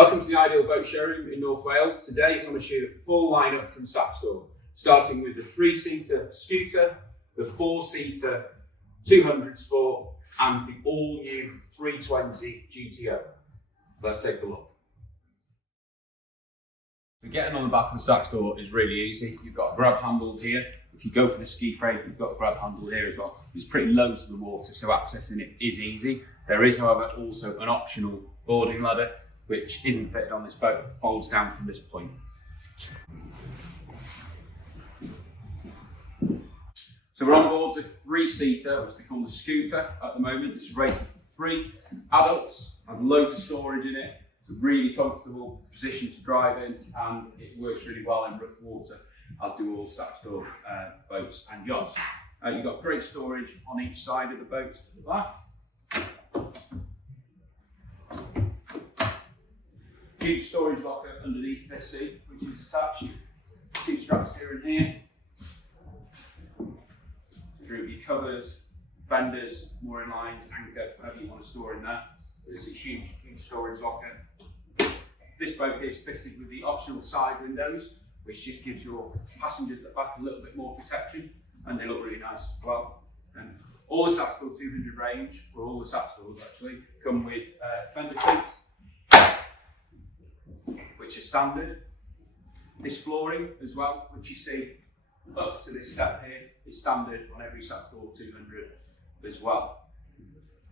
Welcome to the Ideal Boat Showroom in North Wales. Today I'm going to show you the full lineup from Saxdor, starting with the 3-seater scooter, the 4-seater 200 Sport and the all-new 320 GTO. Let's take a look. Getting on the back of the Saxdor is really easy. You've got a grab handle here. If you go for the ski frame, you've got a grab handle here as well. It's pretty low to the water, so accessing it is easy. There is, however, also an optional boarding ladder, which isn't fitted on this boat, it folds down from this point. So we're on board the 3-seater, which they call the scooter at the moment. This is rated for 3 adults, has loads of storage in it. It's a really comfortable position to drive in, and it works really well in rough water, as do all Saxdor boats and yachts. You've got great storage on each side of the boat at the back. Huge storage locker underneath this seat, which is attached. 2 straps here and here. Through your covers, fenders, mooring lines, anchor, whatever you want to store in there. It's a huge storage locker. This boat is fitted with the optional side windows, which just gives your passengers at the back a little bit more protection, and they look really nice as well. And all the Saxdor 200 range, or all the Saxdors actually, come with fender cleats, which are standard. This flooring as well, which you see up to this step here, is standard on every Saxdor 200 as well.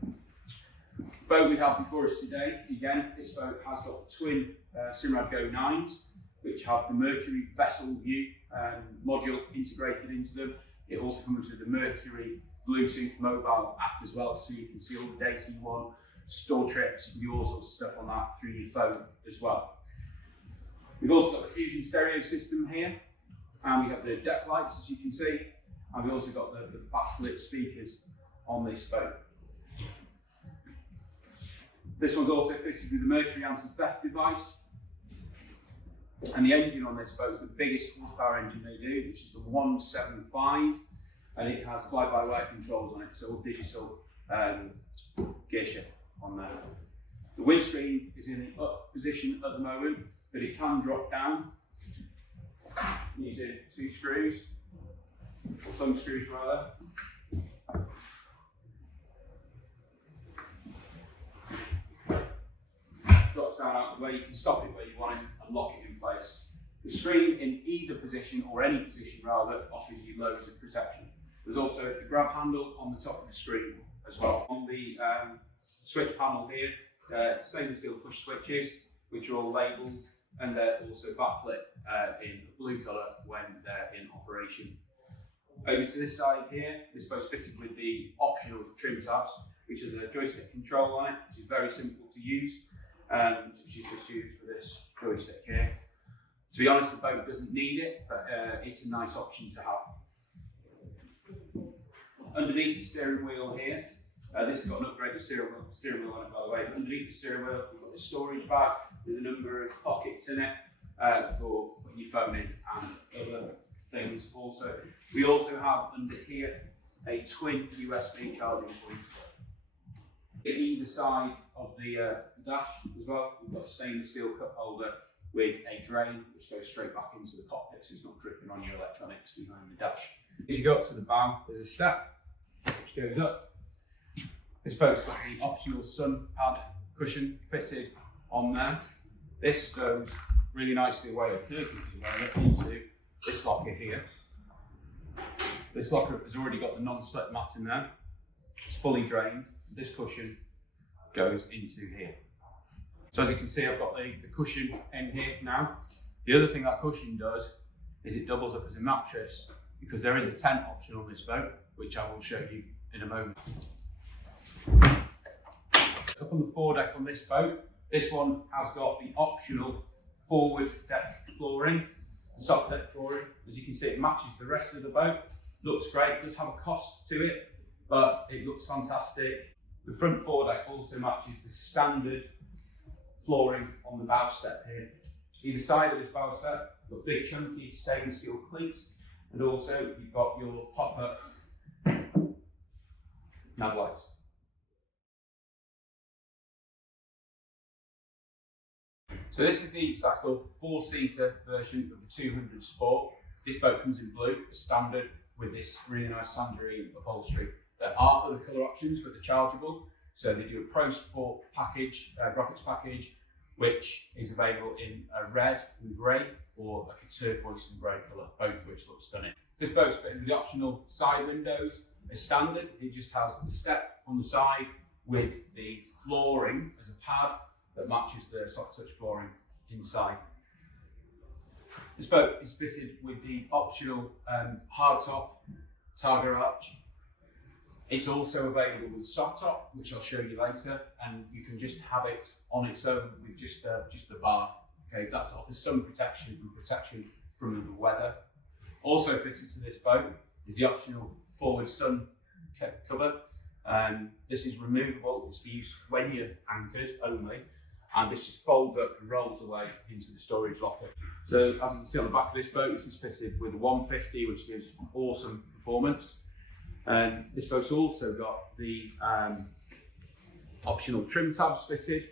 The boat we have before us today, again, this boat has got twin Simrad Go 9s, which have the Mercury vessel view module integrated into them. It also comes with the Mercury Bluetooth mobile app as well, so you can see all the data you want, store trips, you can do all sorts of stuff on that through your phone as well. We've also got the Fusion stereo system here, and we have the deck lights, as you can see, and we've also got the backlit speakers on this boat. This one's also fitted with the Mercury anti-theft device, and the engine on this boat is the biggest horsepower engine they do, which is the 175, and it has fly-by-wire controls on it, so all digital gear shift on there. The windscreen is in the up position at the moment, but it can drop down using 2 screws, or thumb screws rather. Drops down out of the way, you can stop it where you want it and lock it in place. The screen in either position, or any position rather, offers you loads of protection. There's also a grab handle on the top of the screen as well. On the switch panel here, stainless steel push switches, which are all labelled, and they're also backlit in blue colour when they're in operation. Over to this side here, this boat's fitted with the optional trim tabs, which has a joystick control on it, which is very simple to use, which is just used for this joystick here. To be honest, the boat doesn't need it, but it's a nice option to have. Underneath the steering wheel here, this has got an upgraded steering wheel on it, by the way. But underneath the steering wheel, we've got the storage bag with a number of pockets in it for putting your phone in and other things. Also, we also have under here a twin USB charging point. At either side of the dash as well, we've got a stainless steel cup holder with a drain which goes straight back into the cockpit, so it's not dripping on your electronics behind the dash. As you go up to the bow, there's a step which goes up. This boat's got the optional sun pad cushion fitted on there. This goes really nicely away, or perfectly away into this locker here. This locker has already got the non-slip mat in there. It's fully drained. This cushion goes into here. So as you can see, I've got the cushion in here now. The other thing that cushion does is it doubles up as a mattress, because there is a tent option on this boat, which I will show you in a moment. Up on the foredeck on this boat, this one has got the optional forward deck flooring, the soft deck flooring. As you can see, it matches the rest of the boat. Looks great, it does have a cost to it, but it looks fantastic. The front foredeck also matches the standard flooring on the bow step here. Either side of this bow step, you've got big chunky stainless steel cleats, and also you've got your pop-up nav lights. So this is the Saxdor 4-seater version of the 200 Sport. This boat comes in blue as standard with this really nice tangerine upholstery. There are other colour options, but they're chargeable. So they do a Pro Sport package, graphics package, which is available in a red and grey or like a turquoise and grey colour, both of which look stunning. This boat's fitted with the optional side windows as standard. It just has the step on the side with the flooring as a pad that matches the soft touch flooring inside. This boat is fitted with the optional hardtop Targa arch. It's also available with soft top, which I'll show you later, and you can just have it on its own with just the bar. Okay, that offers some protection from the weather. Also fitted to this boat is the optional forward sun cover. This is removable. It's for use when you're anchored only, and this just folds up and rolls away into the storage locker. So as you can see on the back of this boat, this is fitted with a 150, which gives awesome performance. This boat's also got the optional trim tabs fitted,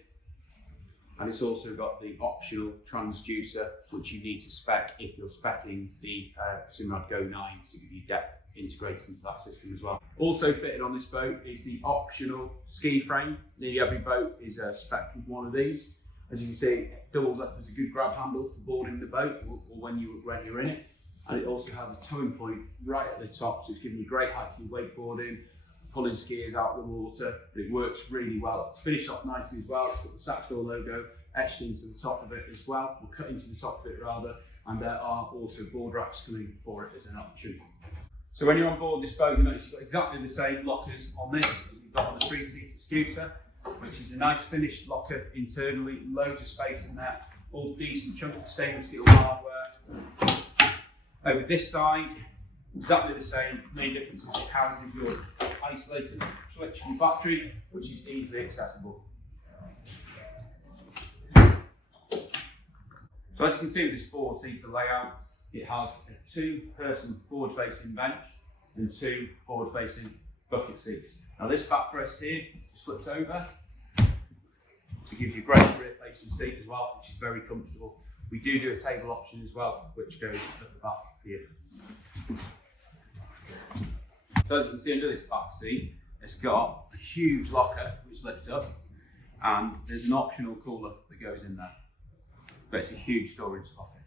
and it's also got the optional transducer, which you need to spec if you're speccing the Simrad Go 9 to give you depth integrated into that system as well. Also fitted on this boat is the optional ski frame. Nearly every boat is spec'd with one of these. As you can see, it doubles up as a good grab handle for boarding the boat or when you're in it. And it also has a towing point right at the top, so it's giving you great height for your wakeboarding, pulling skiers out of the water, but it works really well. It's finished off nicely as well. It's got the Saxdor logo etched into the top of it as well, or cut into the top of it rather, and there are also board racks coming for it as an option. So when you're on board this boat, you notice you've got exactly the same lockers on this as you've got on the 3-seater scooter, which is a nice finished locker internally, loads of space in there, all decent chunky stainless steel hardware. Over this side, exactly the same. Main difference is it houses your isolated switch from battery, which is easily accessible. So as you can see with this 4-seater layout, it has a 2-person forward-facing bench and 2 forward-facing bucket seats. Now this backrest here flips over, so it gives you a great rear-facing seat as well, which is very comfortable. We do a table option as well, which goes at the back here. So as you can see under this back seat, it's got a huge locker which lifts up, and there's an optional cooler that goes in there. But it's a huge storage locker.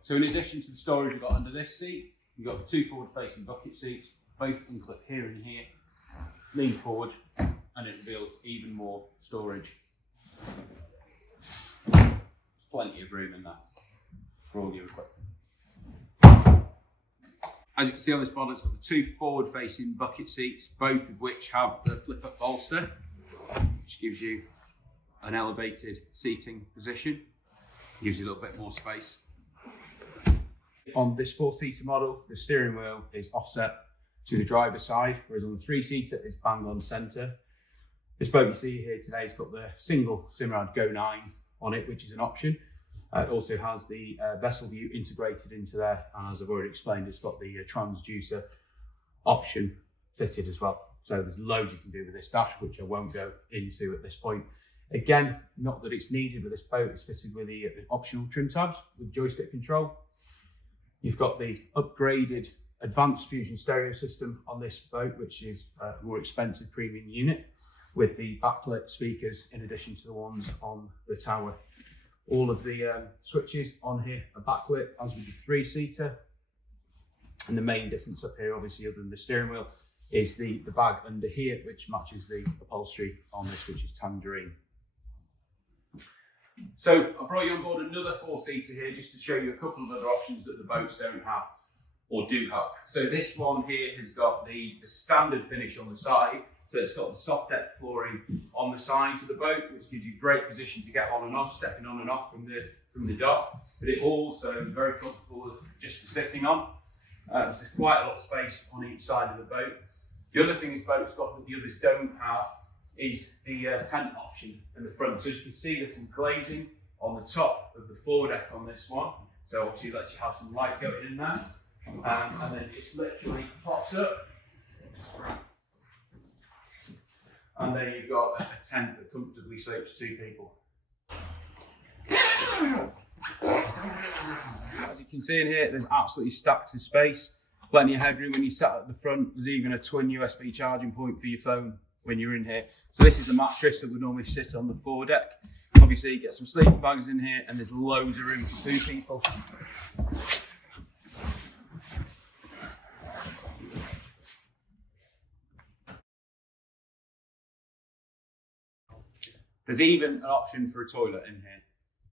So in addition to the storage we've got under this seat, we've got the 2 forward-facing bucket seats, both unclip here and here, lean forward, and it reveals even more storage. There's plenty of room in there for all your equipment. As you can see on this model, it's got the 2 forward-facing bucket seats, both of which have the flip-up bolster, which gives you an elevated seating position, gives you a little bit more space. On this 4-seater model, the steering wheel is offset to the driver's side, whereas on the 3-seater, it's bang on centre. This boat you see here today has got the single Simrad Go 9 on it, which is an option. It also has the vessel view integrated into there, and as I've already explained, it's got the transducer option fitted as well. So there's loads you can do with this dash, which I won't go into at this point. Again, not that it's needed, but this boat is fitted with the optional trim tabs with joystick control. You've got the upgraded advanced fusion stereo system on this boat, which is a more expensive premium unit, with the backlit speakers in addition to the ones on the tower. All of the switches on here are backlit, as with the 3-seater. And the main difference up here, obviously, other than the steering wheel, is the bag under here, which matches the upholstery on this, which is tangerine. So I brought you on board another 4-seater here just to show you a couple of other options that the boats don't have or do have. So this one here has got the standard finish on the side. So it's got the soft deck flooring on the sides of the boat, which gives you great position to get on and off, stepping on and off from the dock. But it also is very comfortable just for sitting on. There's quite a lot of space on each side of the boat. The other thing this boat's got that the others don't have is the tent option in the front. So as you can see, there's some glazing on the top of the foredeck on this one. So obviously it lets you have some light going in there. And then it just literally pops up. And then you've got a tent that comfortably sleeps 2 people. As you can see in here, there's absolutely stacks of space, plenty of headroom when you sat at the front. There's even a twin USB charging point for your phone when you're in here. So this is a mattress that would normally sit on the foredeck. Obviously you get some sleeping bags in here and there's loads of room for 2 people. There's even an option for a toilet in here.